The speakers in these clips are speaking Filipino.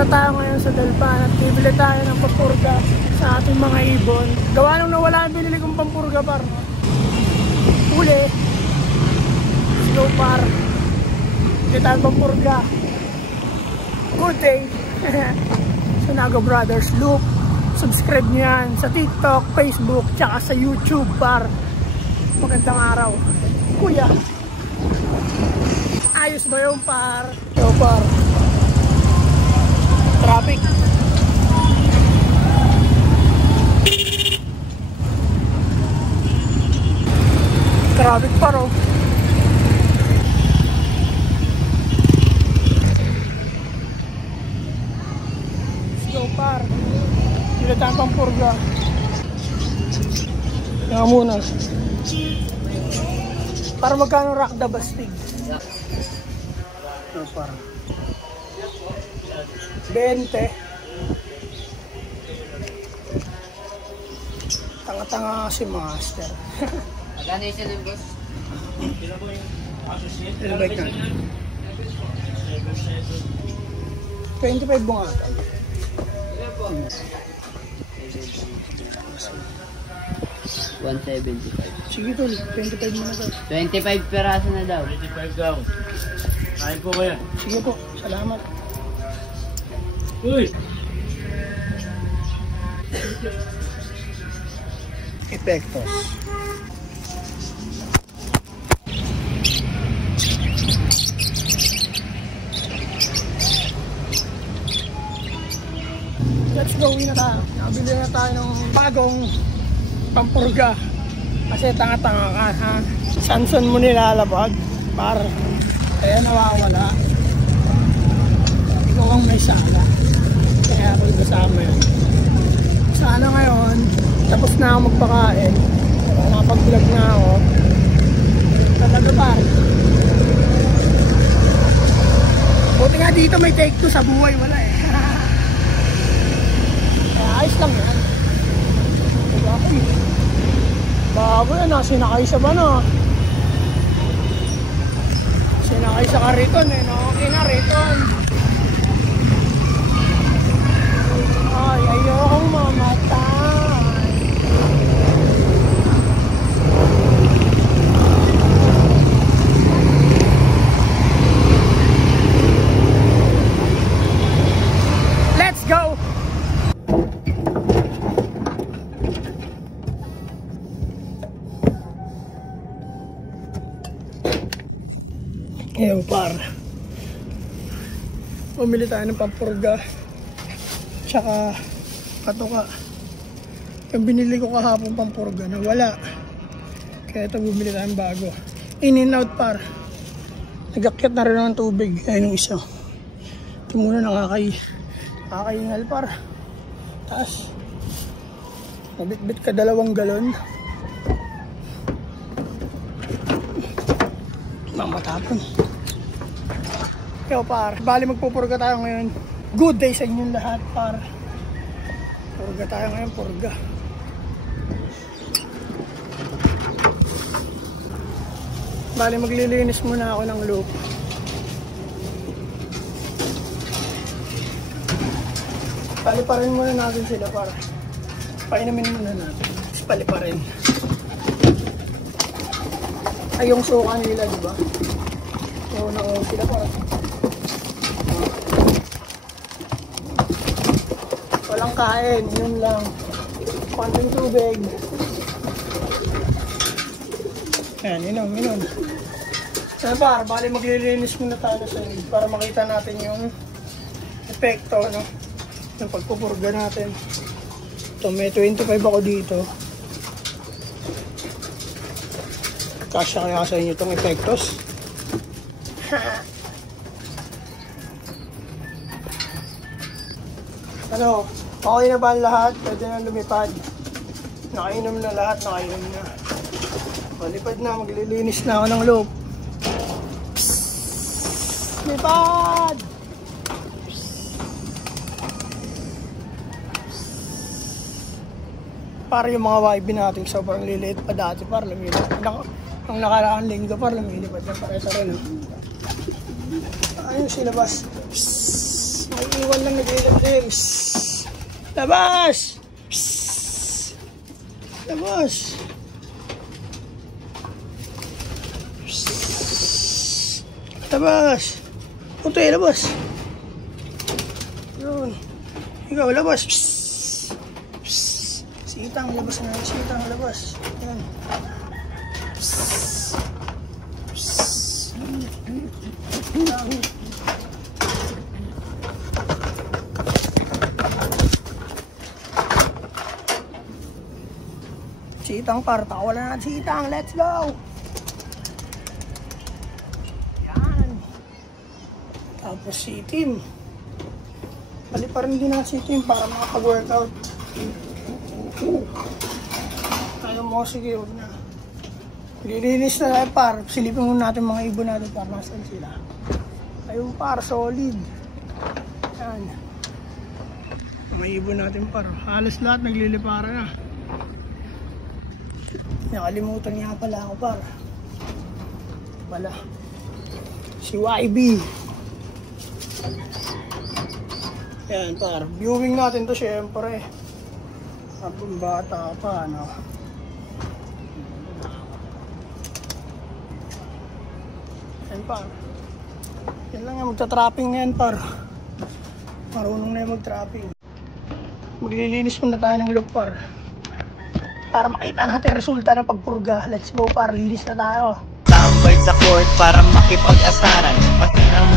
Punta tayo ngayon sa Dalpan at bibili tayo ng pampurga sa ating mga ibon. Gawa nung nawala ang binili kong pampurga par. Uli. Slow par. Bibili tayo pampurga. Good day. Sunago Brothers Loop. Subscribe nyo yan sa TikTok, Facebook, tsaka sa YouTube par. Magandang araw. Kuya. Ayos ba yung par? Yo par. Traffic. Traffic par oh. Yo par. Bila tayong pampurga. Nga muna. Para magkano rock the bastig? No, para 20. Tanga-tanga si Master. Magkano yung silin, boss? Ilabay ka. 25 bunga ata. 175. Sige tol, 25 muna tol. 25 peraso na daw. 25 daw. Kain po kaya? Sige po, salamat. Uy! Epektos. Let's go, uwi na tayo. Nakabili na tayo ng bagong pampurga. Kasi tanga-tanga ka, ha? Sanson mo nilalabag para kaya nawawala. Ikaw ang may sala. Kaya ako kasama yun. Sana ngayon, tapos na ako magpakain. Nakapag-vlog na ako. Talaga pa. Buti nga dito may take 2 sa buhay. Wala eh. Ayos lang yan. Bago yan ah, sinakay sa bano. Sinakay sa kariton eh, no? Okay na riton. Ay, ayokong mamatay. Let's go! Ewan par. Bumili tayo ng pampurga. Tsaka patuka. Yung binili ko kahapon pampurga na wala. Kaya ito bumili tayong bago. In and out par. Nag-akyat na rin ng tubig. Ayun yung isa. Ito muna nakakaingal par. Taas. Nabitbit ka 2 galon. Mamatapon. Yo par, bali magpupurga tayo ngayon. Good day sa inyong lahat par. Purga tayo ngayon, purga. Bali maglilinis muna ako ng loop. Pali pa rin muna natin sila par. Painamin muna natin. Pali pa rin. Ay yung suka nila, diba? So na sila par. Walang kain, yun lang. Konting tubig. Ayan, inom. So par, bali maglilinis muna tayo sa lid para makita natin yung epekto, no? Yung pagpupurga natin. Ito, may 25 ako dito. Kasya kaya sa inyo itong epektos. Ano, okay na ba ang lahat? Pwede na lumipad. Nakainom na lahat, nakainom na. Malipad na, maglilinis na ako ng loob. Lipad! Para yung mga YB natin sobrang liliit pa dati, para lumilipad. Ang nakaraang linggo, para lumilipad na para sa rin. Ayun sila bas. May iwan lang nag-iilam. Labas! Psst! Labas! Psst! Labas! Puti, labas! Yun. Ikaw, labas! Psst! Psst! Sitang, labas na. Sitang, labas. Yan. Psst! Psst! Sitang. Sitang par, wala na sitang, let's go! Yan. Tapos si Tim. Paliparin din natin si Tim para makapag-workout. Ayaw mo, sige, huwag na. Lilinis na tayo par, silipin muna natin mga ibon natin par, nasan sila. Ayun par, solid. Yan. Mga ibon natin par, halos lahat nagliliparan na. Nakalimutan niya pala ako par. Wala. Si YB. Yan par. Viewing natin to syempre. Habang bata pa ano. Yan par. Yan lang yan. Magta-trapping na yan par. Marunong na yan mag-trapping. Maglilinis muna tayo ng look par. Para makita natin resulta ng pagpurga. Let's go par, linis na tayo. Tambay sa court para makipag-asaran. Masirang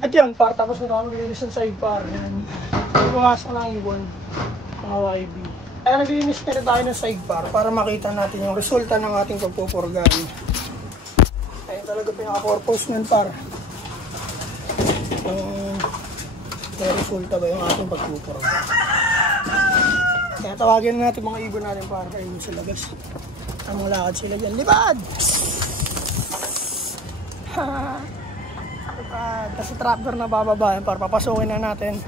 At yan par, tapos na kami naglilinis ng side par. Yan. Iwasan lang ibon. Mga YB. Kaya naglilinis na tayo ng side par para makita natin yung resulta ng ating pagpupurgan. Ayun talaga pinaka-purpose nun par. May resulta ba yung ating pagpupurgan. Kaya tawagin natin mga ibon natin para kayo sa labas. Tamang lakad sila dyan. Libad! Kasi tractor na bababa para papasukin na natin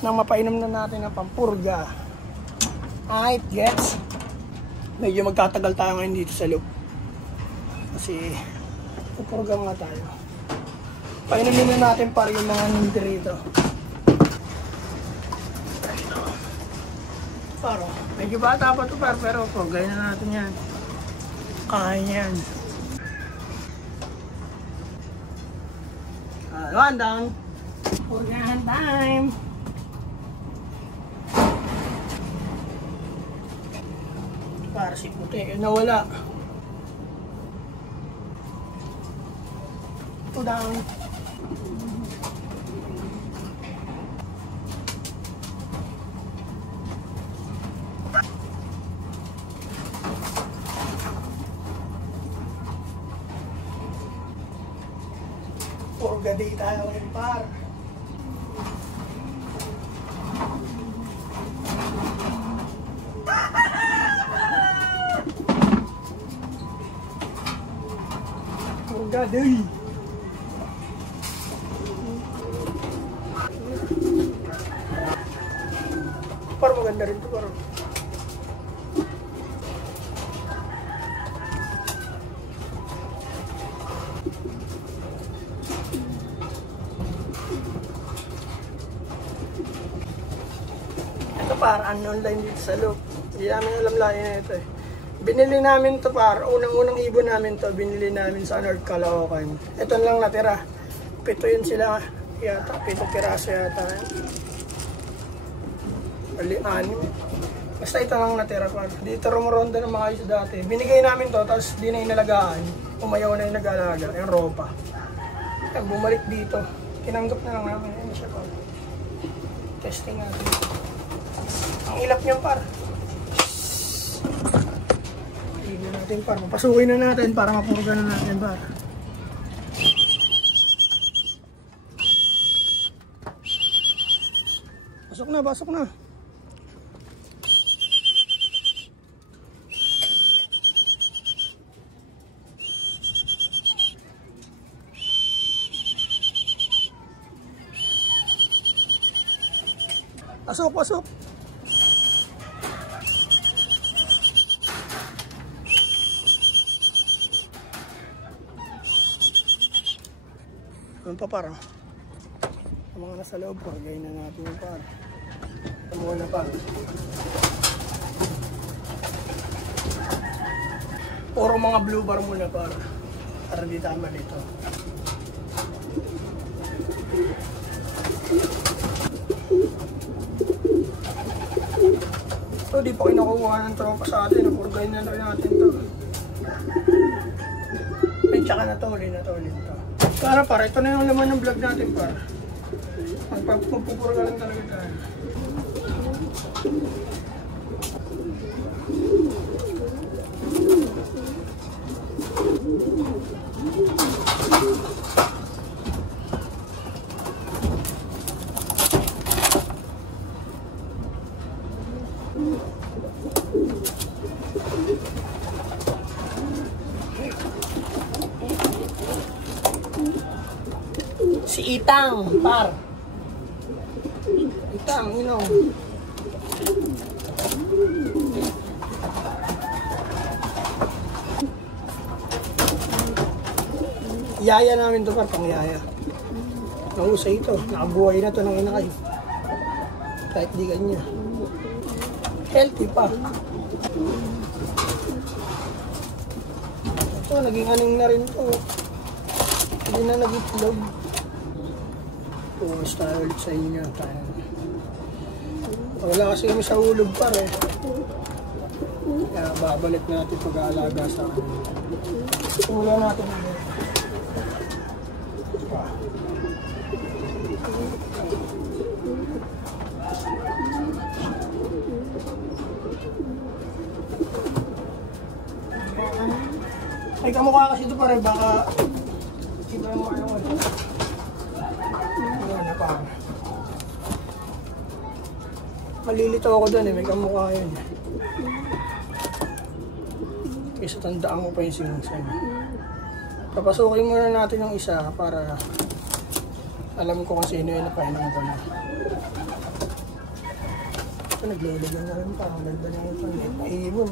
nang mapainom na natin ng pampurga. Alright, gets? Medyo magtatagal tayo ngayon dito sa loop. Kasi pupurga nga tayo. Painumin na natin para yung mga nindi rito. Paro, medyo bata pa ito pero purgay na natin yan. Kaya yan. One down. Purgahan time. Para si puti nawala. Two down. Purga day tayo ngayon par. Purga day. Par maganda rin ito par. Par, online dito sa loop. Hindi namin alam layo na ito eh. Binili namin to par, unang-unang ibon namin to, binili namin sa North Caloocan. Ito lang natira. 7 yun sila yata, 7 piraso yata. Ali, 6. Basta ito lang natira par. Dito rumoronda ng mga isda dati. Binigay namin to, tapos di na inalagaan. Umayaw na yung nag-alaga, yung ropa. Kaya bumalik dito. Kinanggap na lang namin. Ayun siya par. Testing natin. Ang ilap niyan par. Tignan natin par. Papasukin na natin para mapurga na natin par. Pasok na, pasok na. Pasok, pasok. Ano pa parang? Ang mga nasa loob ko, gayin na natin yung parang. Ito muna parang. Puro mga blue bar muna para di tama dito. So di pa kinukuha ng tropa sa atin. Napurgayin na rin natin to. Ay tsaka na to ulit to. Para ito na yung laman ng vlog natin para. Magpupurga lang talaga tayo. Si Itang, par. Itang, you know. Yaya namin to par, pang yaya. Nahusay ito, nakabuhay na to ng inakay. Kahit di kanya. Healthy pa. Ito, naging aning na rin to. Hindi na nag-itlog. Pumas tayo ulit sa inyo. Wala kasi kami sa ulog par eh. Kaya babalik natin pag-aalaga sa kanila. Wala natin ulit. Ay kamukha kasi ito pare, baka iba mo ano ano. Ano pa. Malilito ako doon eh, may kamukha yun. Kaysa tandaan mo pa yung sinusan. Papasukin muna natin yung isa para alam ko kung sino yun na pahinang ko na. Ito nagliligan na rin pa, ang ganda na yung panit. Ihibon.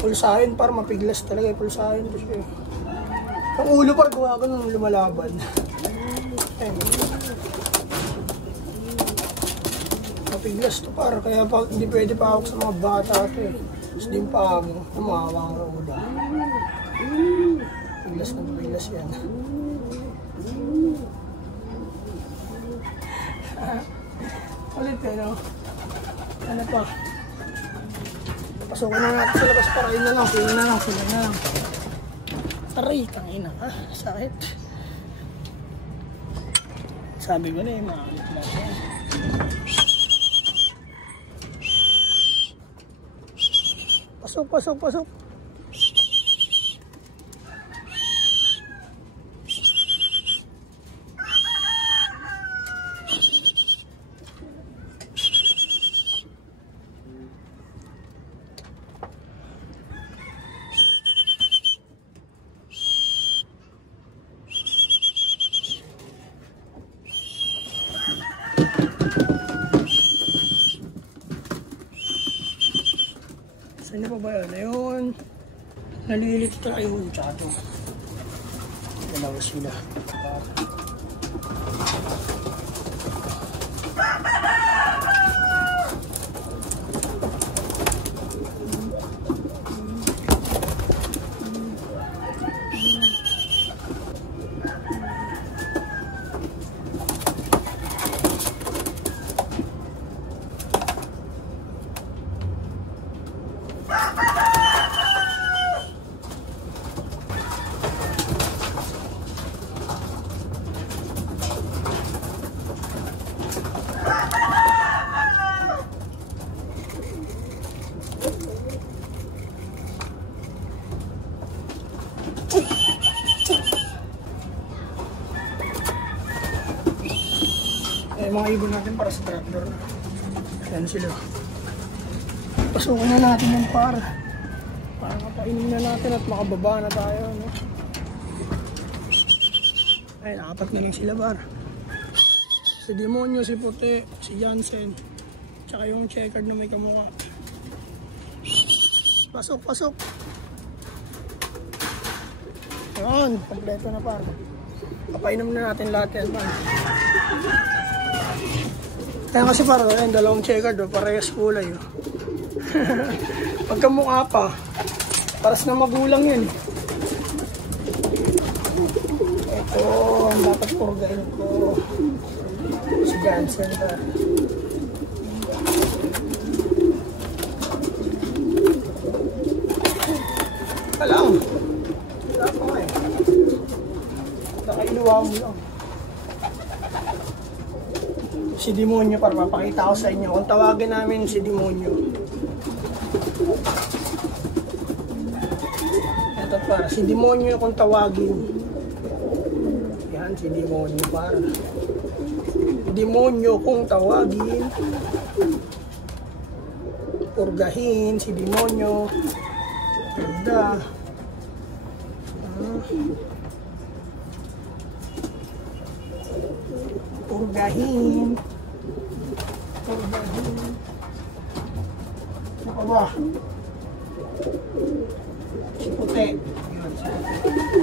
Pulsahin para mapiglas talaga, pulsahin to siya. Ang ulo par gawa ko nung lumalaban. Mapiglas to par, kaya pa, hindi pwede pa ako sa mga bata to eh. Tapos din pa ako, umahawa ang ulo. Piglas na piglas yan. Ulit pero, ano pa? Pasukin na natin sa labas para yun na lang, sila na lang. Aray, tangina ka, sakit. Sabi ko na eh, maalit lang yan. Pasok. Saan na pa ba yun? Ayun. Nalilito tayo yung tsaka. Dalawa sila. Mga ibon natin para sa trapdoor. Ayan sila. Pasukin na natin yung para mapainom na natin at makababa na tayo, no? Ay, nakapat na lang sila par. Si Demonyo, si Puti, si Jansen, tsaka yung checkered na may kamukha. Pasok, pasok. Ayan, kompleto na par. Papainom na natin lahat yan par. Kaya kasi par, ayun, dalawang checkered, parehas kulay. Oh. Pagkamukha pa, paras na magulang yun. Ito, ang dapat purgain ko. Si Jansen par. Alam, wala pa nga eh. Nakailuwa mo lang. Si Demonyo para mapakita ko sa inyo. Kung tawagin namin si Demonyo. Ito para, si Demonyo kung tawagin. Yan, si Demonyo para. Demonyo kung tawagin. Purgahin si Demonyo. Ganda. Purgahin. Purgahin. Ano ba? Si Puti. Yun, si Puti.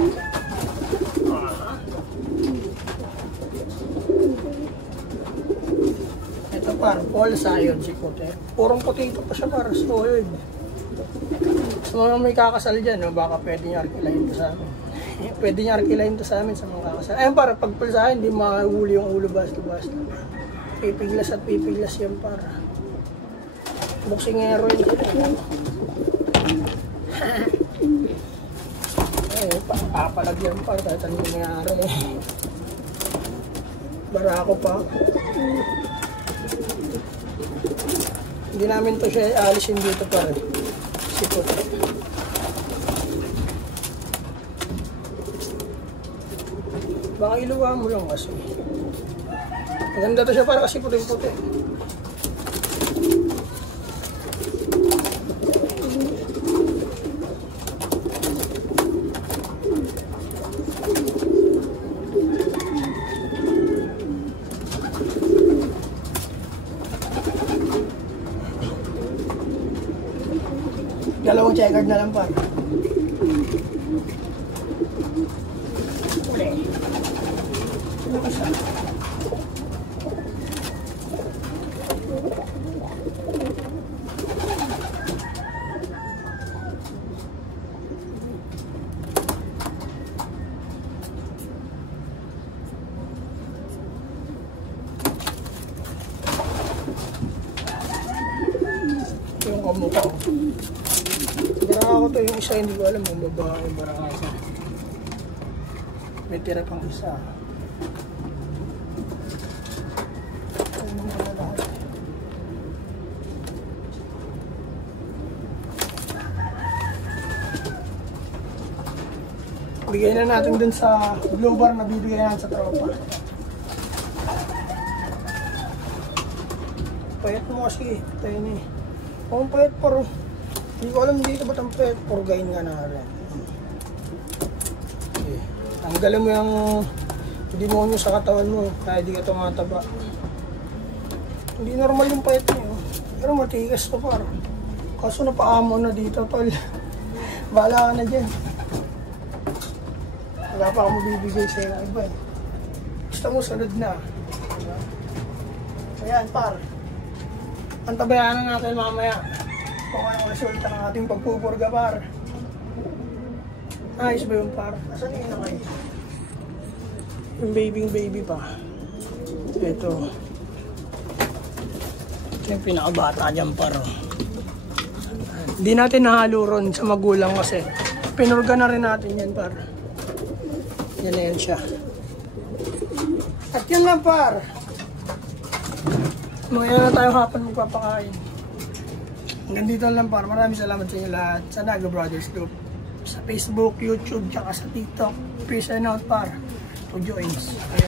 Ito par, Paul Sayon si Puti. Purong potato pa siya para solid. Sa mga may kakasal dyan, no, baka pwede niya arkilahin to sa amin. Pwede niya arkilahin to sa amin sa mga kakasal. Ayun para, pagpul sa akin, hindi makahuli yung ulo basta-basta. Pipiglas at pipiglas yan para. Boksingero yun. Papalag yan para, kahit ano nangyari. Barako pa. Hindi namin to siya alisin dito para. Baka iluwa mo lang kasi. Maganda to siya para kasi puting-puti. Dalawang checkered na lang pa. Uli. Ano ka siya? Ito yung kamukha ko. Baraka ko to, yung isa hindi ko alam kung babae o baraka. May tira pang isa. Bigay na natin dun sa blue bar na bibigay natin sa tropa. Payat mo kasi, tayo na eh. Kung payat paro. Hindi ko alam dito ba't ang pet, purgain nga na rin. Okay. Tanggalin mo yung demonyo sa katawan mo, kaya di ka tumataba. Hindi normal yung pet mo. Pero matigas to par. Kaso napaamo na dito tol. Bahala ka na dyan. Wala pa ako mabibigay sa yung iba eh. Gusto mo sunod na. Ayan par. Antabayanan natin mamaya kung anong resulta ng ating pagpupurga par. Ayos ba yung par? Asan yung inakay? Yung baby pa. Ito. Ito yung pinakabata dyan par. Hindi natin nahalo ron sa magulang kasi pinurga na rin natin yan par. Yan na yan siya. At yun lang par. Mga na tayong hapon magpapakain. Hanggang dito lang par. Maraming salamat sa inyo lahat sa Naga Brothers Group. Sa Facebook, YouTube, tsaka sa TikTok. Peace and out par. To joins.